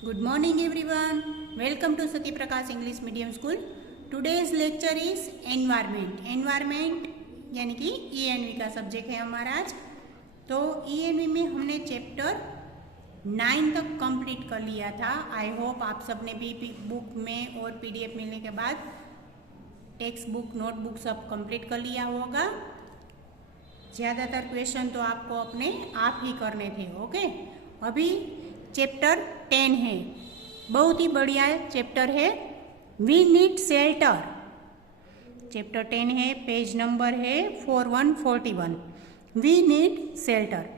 Good morning everyone. Welcome to Sati Prakash English Medium School. Today's lecture is environment. Environment यानी कि ENV का subject है हमारा आज। तो ENV में हमने चैप्टर 9 तक कंप्लीट कर लिया था। आई होप आप सबने भी बुक में और PDF मिलने के बाद टेक्स्ट बुक नोटबुक सब कंप्लीट कर लिया होगा। ज़्यादातर क्वेश्चन तो आपको अपने आप ही करने थे। ओके, अभी चैप्टर 10 है, बहुत ही बढ़िया चैप्टर है। We need shelter. चैप्टर 10 है, पेज नंबर है 4141। We need shelter.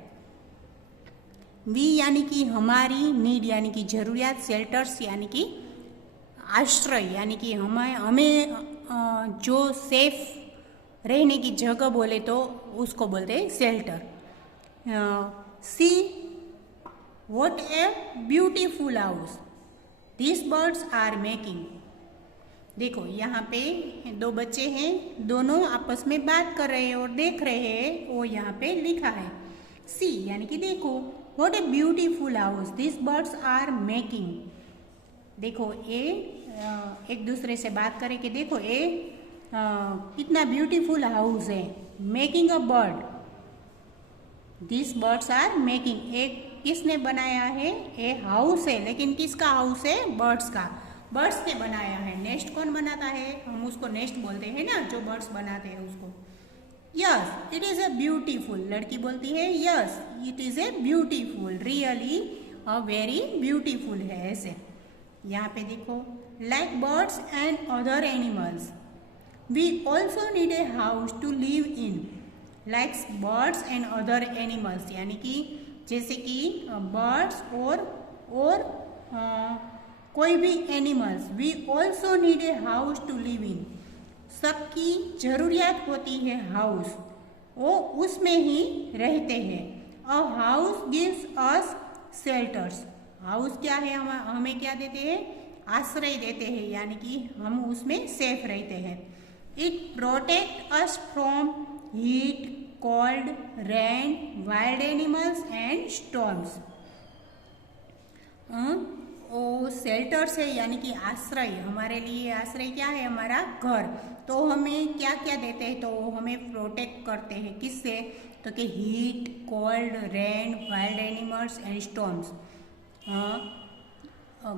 वी यानी कि हमारी, नीड यानी कि जरूरियात, शेल्टर्स यानी कि आश्रय, यानी कि हमें जो सेफ रहने की जगह बोले तो उसको बोलते हैं shelter. See what a beautiful house this birds are making. देखो यहाँ पे दो बच्चे हैं, दोनों आपस में बात कर रहे हैं और देख रहे हैं, वो यहाँ पे लिखा है। सी यानी कि देखो, what a beautiful house this birds are making. देखो ये एक दूसरे से बात करें कि देखो ये कितना ब्यूटीफुल हाउस है। Making a bird, this birds are making. एक किसने बनाया है? ये हाउस है, लेकिन किसका हाउस है? बर्ड्स का। बर्ड्स ने बनाया है। नेस्ट कौन बनाता है? हम उसको नेस्ट बोलते हैं ना, जो बर्ड्स बनाते हैं उसको। Yes it is a beautiful. लड़की बोलती है yes it is a beautiful, really a very beautiful है। ऐसे यहाँ पे देखो, like birds and other animals we also need a house to live in. Like birds and other animals यानी कि जैसे कि बर्ड्स और कोई भी animals. We also need a house to live in. सबकी जरूरियात होती है हाउस, वो उसमें ही रहते हैं। A house gives us shelters. House क्या है? हमें क्या देते हैं? आश्रय देते हैं, यानी कि हम उसमें सेफ रहते हैं। It protect us from heat, cold, rain, wild animals and storms. वो शेल्टर्स है यानी कि आश्रय। हमारे लिए आश्रय क्या है? हमारा घर। तो हमें क्या क्या देते हैं? तो हमें प्रोटेक्ट करते हैं किससे? तो कि heat, cold, rain, wild animals and storms.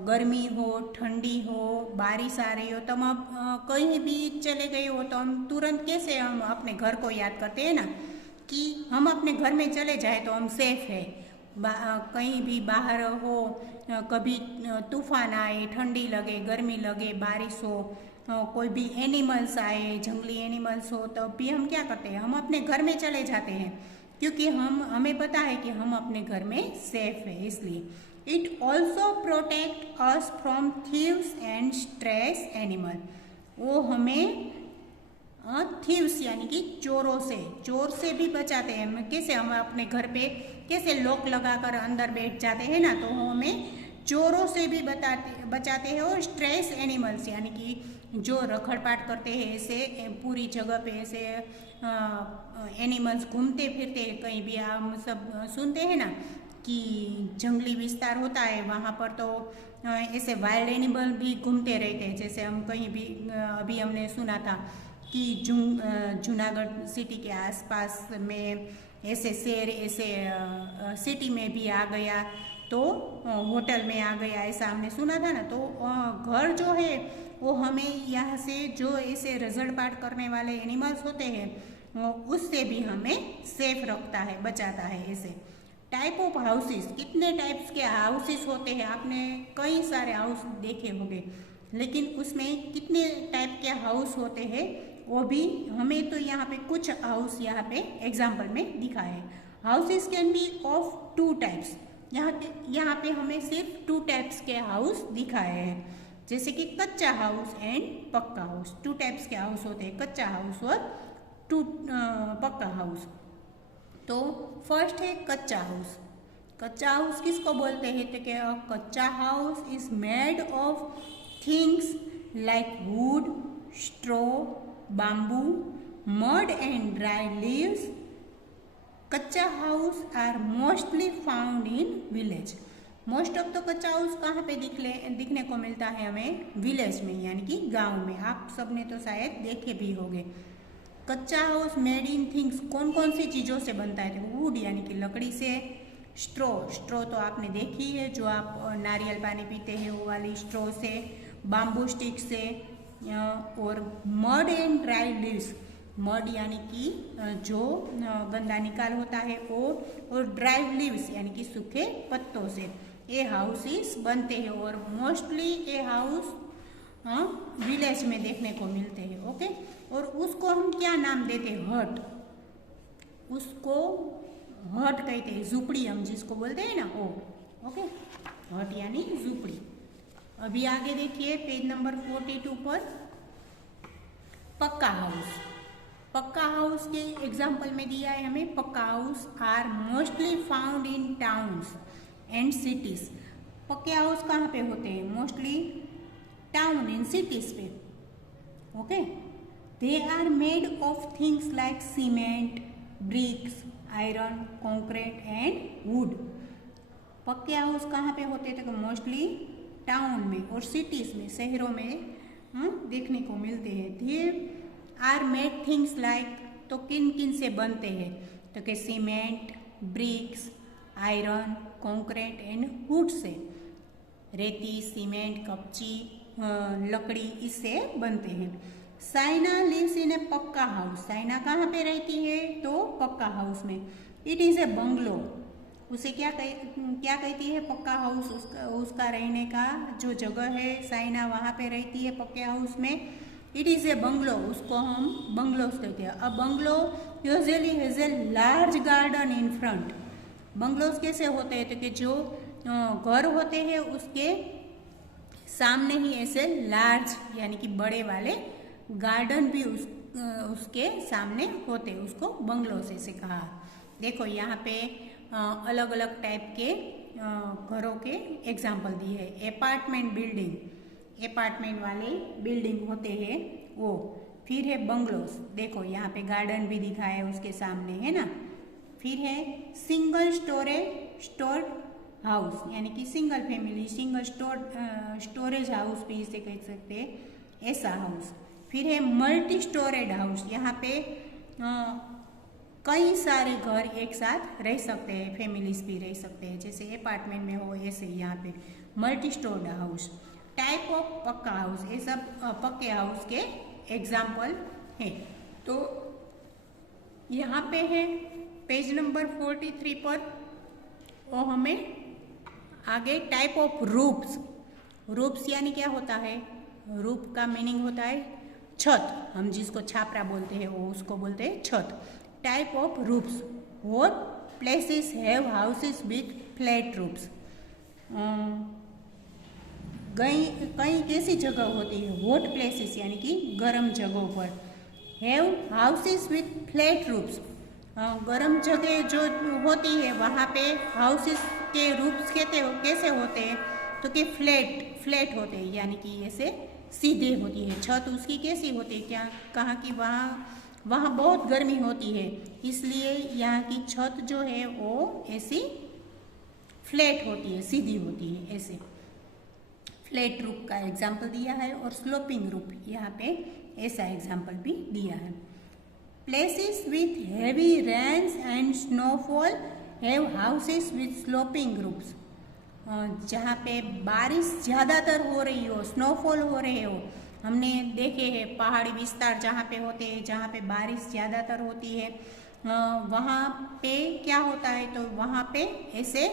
गर्मी हो, ठंडी हो, बारिश आ रही हो, तो हम कहीं भी चले गए हो तो हम तुरंत कैसे हम अपने घर को याद करते हैं ना, कि हम अपने घर में चले जाए तो हम सेफ है। कहीं भी बाहर हो, कभी तूफान आए, ठंडी लगे, गर्मी लगे, बारिश हो, कोई भी एनिमल्स आए, जंगली एनिमल्स हो, तो भी हम क्या करते हैं? हम अपने घर में चले जाते हैं, क्योंकि हमें पता है कि हम अपने घर में सेफ है। इसलिए it also protect us from thieves and stress animal. वो हमें थीव्स यानी कि चोर से भी बचाते हैं। हम कैसे? हम अपने घर पे कैसे लॉक लगाकर अंदर बैठ जाते हैं ना, तो हमें चोरों से भी बचाते हैं। और स्ट्रेस एनिमल्स यानी कि जो रखड़पाट करते हैं, ऐसे पूरी जगह पे ऐसे एनिमल्स घूमते फिरते हैं। कहीं भी हम सब सुनते हैं ना कि जंगली विस्तार होता है, वहाँ पर तो ऐसे वाइल्ड एनिमल भी घूमते रहते हैं। जैसे हम कहीं भी अभी हमने सुना था कि जूनागढ़ सिटी के आसपास में ऐसे शेर ऐसे सिटी में भी आ गया, तो होटल में आ गया, ऐसा हमने सुना था ना। तो घर जो है वो हमें यहाँ से जो ऐसे रजड़पाट करने वाले एनिमल्स होते हैं उससे भी हमें सेफ रखता है, बचाता है। ऐसे टाइप ऑफ हाउसेस, कितने टाइप्स के हाउसेस होते हैं? आपने कई सारे हाउस देखे होंगे, लेकिन उसमें कितने टाइप के हाउस होते हैं वो भी हमें तो यहाँ पे कुछ हाउस यहाँ पे एग्जाम्पल में दिखा है। Houses can be of 2 types. यहाँ पे हमें सिर्फ 2 टाइप्स के हाउस दिखाए हैं, जैसे कि कच्चा हाउस एंड पक्का हाउस। 2 टाइप्स के हाउस होते हैं, कच्चा हाउस और पक्का हाउस। तो फर्स्ट है कच्चा हाउस। कच्चा हाउस किसको बोलते हैं? तो क्या कच्चा house is made of things like would, straw, bamboo, mud and dry leaves. Kacha house are mostly found in village. Most of the कच्चा हाउस कहाँ पे दिखने को मिलता है हमें? विलेज में, यानी कि गांव में। आप सबने तो शायद देखे भी होंगे। कच्चा हाउस मेड इन थिंग्स, कौन कौन सी चीज़ों से बनता है? तो वुड यानी कि लकड़ी से, स्ट्रो तो आपने देखी है, जो आप नारियल पानी पीते हैं वो वाली स्ट्रो से, बाम्बू स्टिक से, और mud and dry leaves, mud यानी कि जो गंदा निकाल होता है वो, और ड्राई लीव्स यानी कि सूखे पत्तों से ये हाउसेस बनते हैं। और मोस्टली ये हाउस विलेज में देखने को मिलते हैं। ओके, और उसको हम क्या नाम देते हैं? हट। उसको हट कहते हैं, झुपड़ी हम जिसको बोलते हैं ना वो। ओके, हट यानी झुपड़ी। अभी आगे देखिए पेज नंबर 42 पर, पक्का हाउस। पक्का हाउस के एग्जाम्पल में दिया है हमें, पक्का house are mostly found in towns and cities. पक्के हाउस कहाँ पे होते हैं? मोस्टली टाउन इन सिटीज पे। Okay, they are made of things like cement, bricks, iron, concrete and wood. पक्के हाउस कहाँ पे होते थे? मोस्टली टाउन में और सिटीज में, शहरों में देखने को मिलते हैं। They are made things like, तो किन किन से बनते हैं? तो कि cement, bricks, iron, concrete and wood से। रेती, सीमेंट, कच्ची लकड़ी, इससे बनते हैं। साइना लिव्स इन ए पक्का हाउस। साइना कहाँ पे रहती है? तो पक्का हाउस में। It is A bungalow. उसे क्या कहती है? पक्का हाउस। उसका रहने का जो जगह है, साइना वहाँ पे रहती है पक्के हाउस में। इट इज़ ए बंगलो, उसको हम बंगलोस कहते हैं। A bungalow usually has a large garden in front. Bungalows कैसे होते हैं? तो कि जो घर होते हैं उसके सामने ही ऐसे लार्ज यानी कि बड़े वाले गार्डन भी उसके सामने होते, उसको बंगलोस ऐसे कहा। देखो यहाँ पे अलग अलग टाइप के घरों के एग्जाम्पल दिए है। अपार्टमेंट बिल्डिंग, अपार्टमेंट वाले बिल्डिंग होते हैं वो। फिर है बंगलोस, देखो यहाँ पे गार्डन भी दिखा है उसके सामने, है ना। फिर है सिंगल स्टोर्ड हाउस, यानी कि single family, single storage house भी इसे कह सकते हैं, ऐसा हाउस। फिर है मल्टी स्टोरेड हाउस, यहाँ पे कई सारे घर एक साथ रह सकते हैं, फैमिलीज भी रह सकते हैं, जैसे अपार्टमेंट में हो ऐसे यहाँ पे multi stored house. Type of पक्का हाउस, ये सब पक्के हाउस के एग्जाम्पल है। तो यहाँ पे है पेज नंबर 43 पर, और हमें आगे टाइप ऑफ रूफ्स। रूफ्स यानी क्या होता है? रूफ का मीनिंग होता है छत, हम जिसको छापरा बोलते हैं वो उसको बोलते हैं छत। Type of roofs, what places have houses with flat roofs. कई कैसी जगह होती है? हॉट प्लेसेस यानी कि गर्म जगहों पर। Have houses with flat roofs, गर्म जगह जो होती है वहाँ पे हाउसेस के रूफ्स कैसे होते हैं? तो कि फ्लैट होते हैं, यानी कि ऐसे सीधे होती है। छत उसकी कैसी होती है? क्या कहा कि वहाँ बहुत गर्मी होती है, इसलिए यहाँ की छत जो है वो ऐसी फ्लैट होती है, सीधी होती है ऐसे। फ्लैट रूफ का एग्जाम्पल दिया है, और स्लोपिंग रूफ यहाँ पे ऐसा एग्जाम्पल भी दिया है। Places with heavy rains and snowfall have houses with sloping roofs. जहाँ पे बारिश ज़्यादातर हो रही हो, स्नोफॉल हो रहे हो, हमने देखे हैं पहाड़ी विस्तार जहाँ पे होते हैं, जहाँ पे बारिश ज़्यादातर होती है, वहाँ पे क्या होता है? तो वहाँ पे ऐसे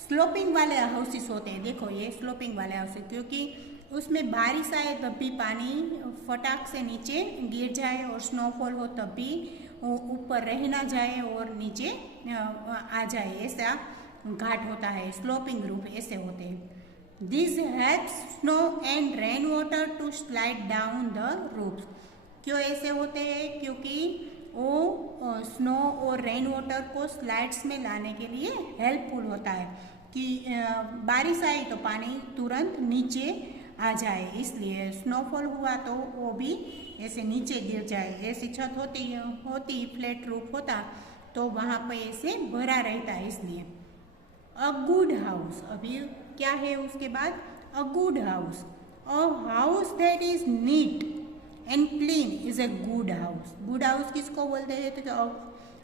स्लोपिंग वाले हाउसेस होते हैं। देखो ये स्लोपिंग वाले हाउसेस, क्योंकि उसमें बारिश आए तब भी पानी फटाक से नीचे गिर जाए, और स्नोफॉल हो तब भी ऊपर रह ना जाए और नीचे आ जाए, ऐसा घाट होता है। स्लोपिंग रूफ ऐसे होते हैं। This helps snow and rain water to slide down the roofs. क्यों ऐसे होते हैं? क्योंकि वो स्नो और रेन वाटर को स्लाइड्स में लाने के लिए हेल्पफुल होता है, कि बारिश आई तो पानी तुरंत नीचे आ जाए, इसलिए स्नोफॉल हुआ तो वो भी ऐसे नीचे गिर जाए। ऐसी छत होती फ्लैट रूफ होता तो वहाँ पर ऐसे भरा रहता है, इसलिए। अ गुड हाउस, अभी क्या है उसके बाद, a good house, a house that is neat and clean is a good house. Good house किसको बोलते हैं, तो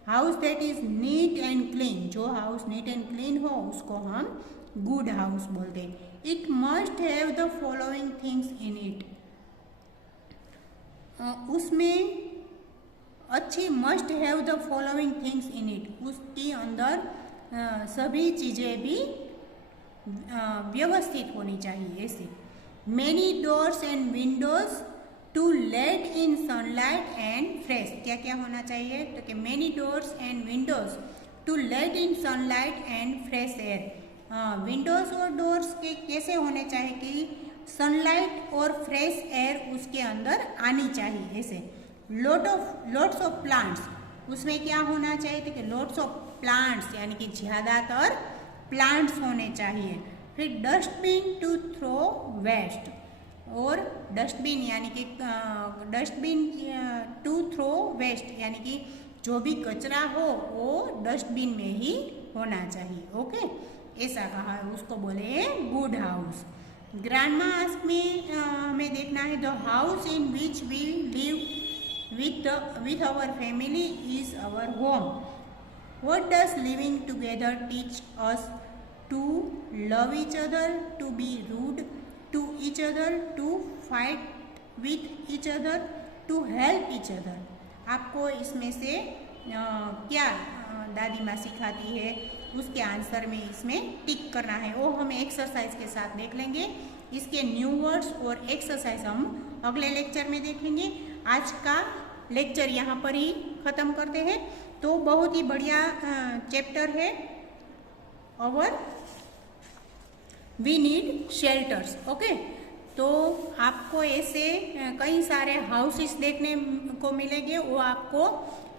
house that is neat and clean, जो हाउस नीट एंड क्लीन हो उसको हम गुड हाउस बोलते हैं। It must have the following things in it, उसमें अच्छी must have the following things in it, उसके अंदर सभी चीज़ें भी व्यवस्थित होनी चाहिए ऐसे। Many doors and windows to let in sunlight and fresh, क्या क्या होना चाहिए, तो कि many doors and windows to let in sunlight and fresh air. Windows और डोर्स के कैसे होने चाहिए कि सनलाइट और फ्रेश एयर उसके अंदर आनी चाहिए ऐसे। लोट्स ऑफ प्लांट्स, उसमें क्या होना चाहिए, तो कि लोट्स ऑफ प्लांट्स यानी कि ज़्यादातर प्लांट्स होने चाहिए। फिर डस्टबिन टू थ्रो वेस्ट, और डस्टबिन यानी कि डस्टबिन टू थ्रो वेस्ट यानी कि जो भी कचरा हो वो डस्टबिन में ही होना चाहिए। ओके, ऐसा कहा, उसको बोले गुड हाउस। ग्रैंडमा आस्क में हमें देखना है, the house in which we live with our family is our home. What does living together teach us? To love each other, to be rude to each other, to fight with each other, to help each other. आपको इसमें से क्या दादी माँ सिखाती है उसके answer में इसमें टिक करना है, वो हम एक्सरसाइज के साथ देख लेंगे। इसके न्यू वर्ड्स और एक्सरसाइज हम अगले लेक्चर में देखेंगे। आज का लेक्चर यहाँ पर ही ख़त्म करते हैं। तो बहुत ही बढ़िया चैप्टर है और वी नीड शेल्टर्स। ओके, तो आपको ऐसे कई सारे हाउसेस देखने को मिलेंगे, वो आपको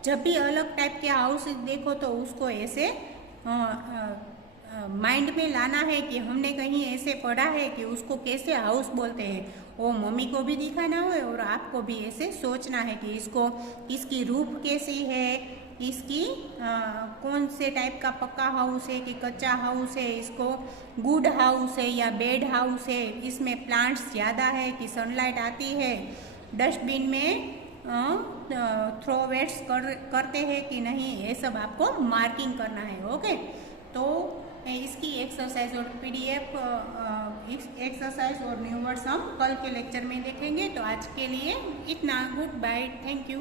जब भी अलग टाइप के हाउसेस देखो तो उसको ऐसे माइंड में लाना है कि हमने कहीं ऐसे पढ़ा है कि उसको कैसे हाउस बोलते हैं, वो मम्मी को भी दिखाना हो और आपको भी ऐसे सोचना है कि इसको, इसकी रूफ कैसी है, इसकी कौन से टाइप का पक्का हाउस है कि कच्चा हाउस है, इसको गुड हाउस है या बैड हाउस है, इसमें प्लांट्स ज़्यादा है कि सनलाइट आती है, डस्टबिन में थ्रोवेट्स करते हैं कि नहीं, ये सब आपको मार्किंग करना है। ओके, तो इसकी एक्सरसाइज और पीडीएफ एक्सरसाइज और न्यू वर्ड्स हम कल के लेक्चर में देखेंगे। तो आज के लिए इतना, गुड बाय, थैंक यू।